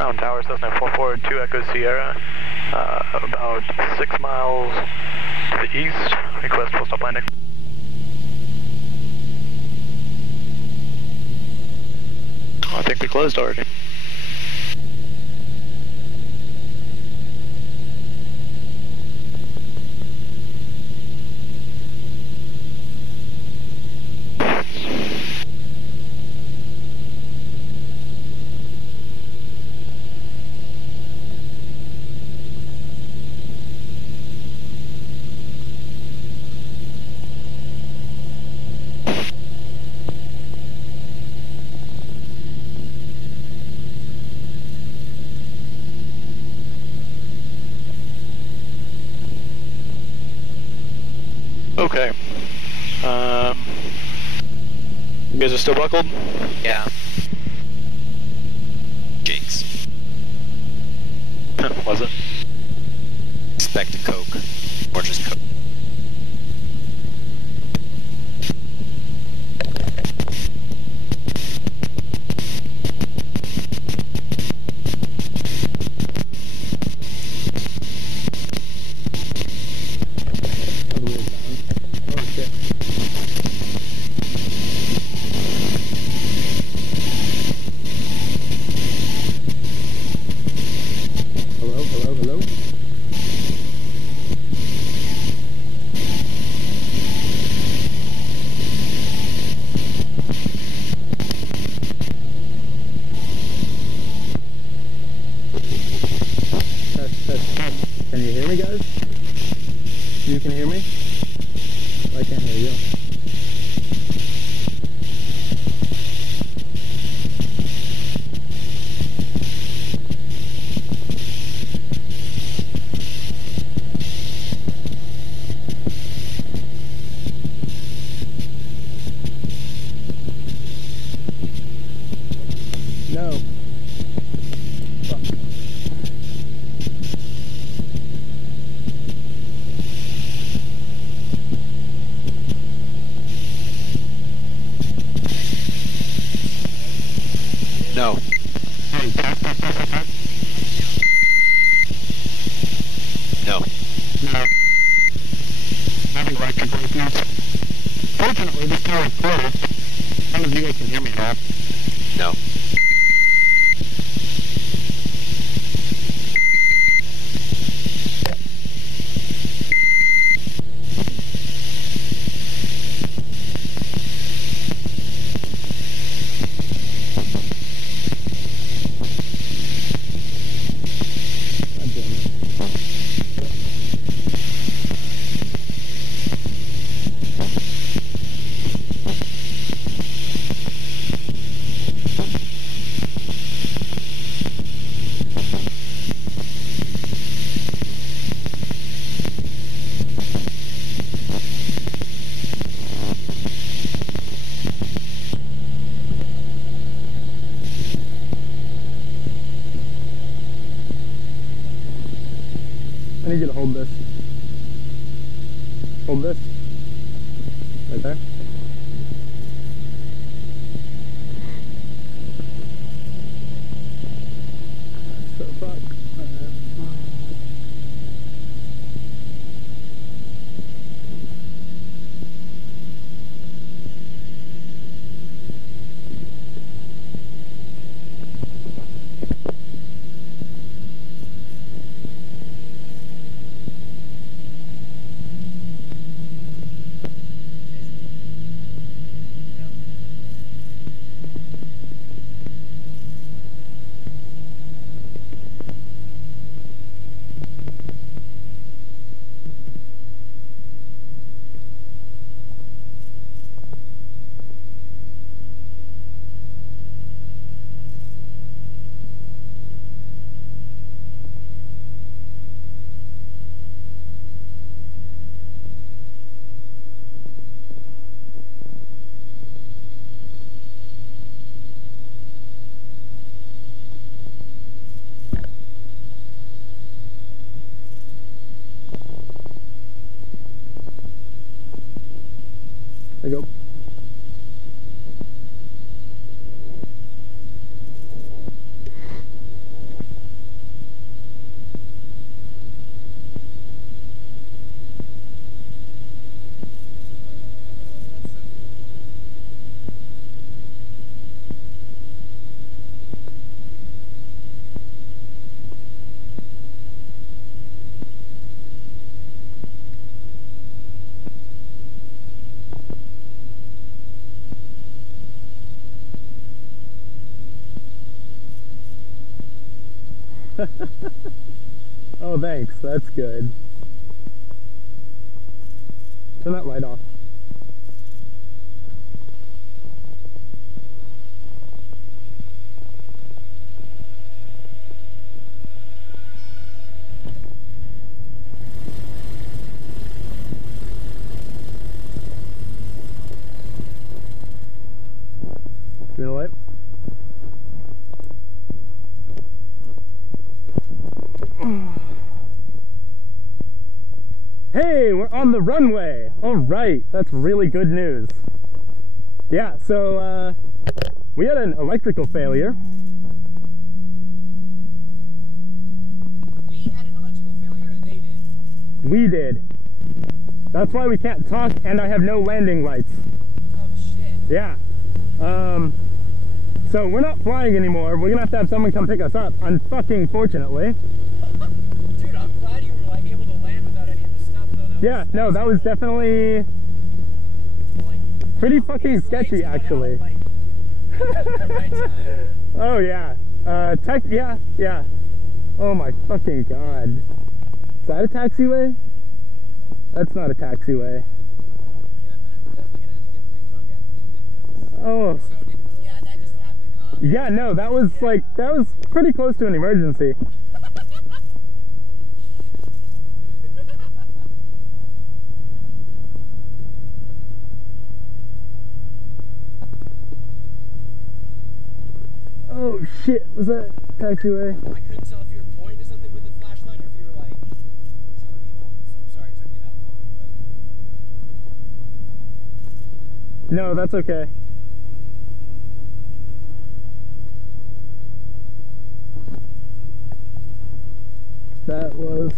Ground Tower, Cessna 442 Echo Sierra, about 6 miles to the east, request full stop landing. Oh, I think we closed already. Okay. You guys are still buckled? Yeah. Jinx. Was it? Expect a Coke. Or just Coke. Hello? Test. Can you hear me, guys? You can hear me? I can't hear you. No. Fuck. No. No. No. Nothing like it. Fortunately, this tower is closed. None of you guys can hear me now. No. God damn it. I need you to hold this. Hold this. Right there. So fuck. There you go. Oh, thanks. That's good. Turn that light off. Give me the light. Hey, we're on the runway. All right, that's really good news. Yeah, so we had an electrical failure. We had an electrical failure, or they did? We did. That's why we can't talk, and I have no landing lights. Oh shit. Yeah. So we're not flying anymore. We're gonna have to have someone come pick us up. Unfortunately. Dude, I'm glad you were like able to land without any of the stuff though. Yeah, no, that was definitely like, pretty fucking sketchy, actually. Like, at the right time. Oh yeah. Yeah. Oh my fucking god. Is that a taxiway? That's not a taxiway. Oh. Yeah, that just happened, huh? Yeah, no, that was pretty close to an emergency. Oh shit, was that taxiway? I couldn't tell if you were pointing to something with the flashlight or if you were like telling me I'm sorry it took me that long. No, that's okay. That was...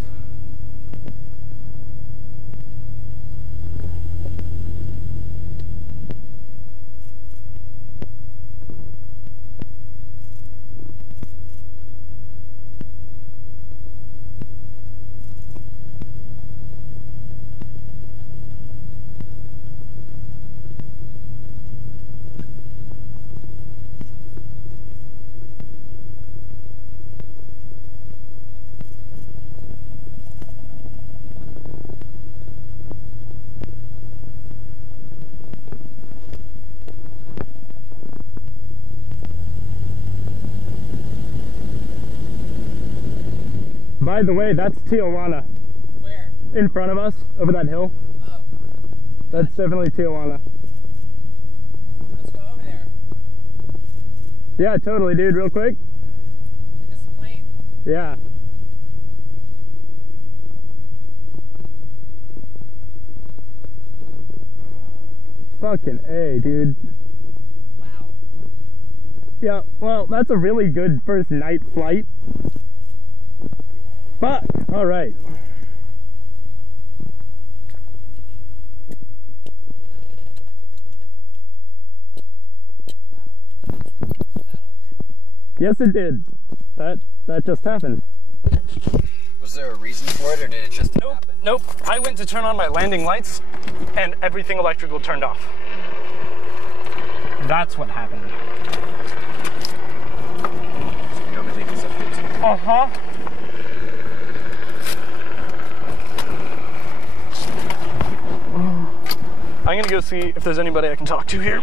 By the way, that's Tijuana. Where? In front of us, over that hill. Oh. That's definitely Tijuana. Let's go over there. Yeah, totally, dude, real quick. In this plane. Yeah. Fucking A, dude. Wow. Yeah, well, that's a really good first night flight. Fuck, alright. Yes, it did. That just happened. Was there a reason for it, or did it just happen? Nope. I went to turn on my landing lights, and everything electrical turned off. That's what happened. You want me to leave this up here too? Uh-huh. I'm gonna go see if there's anybody I can talk to here.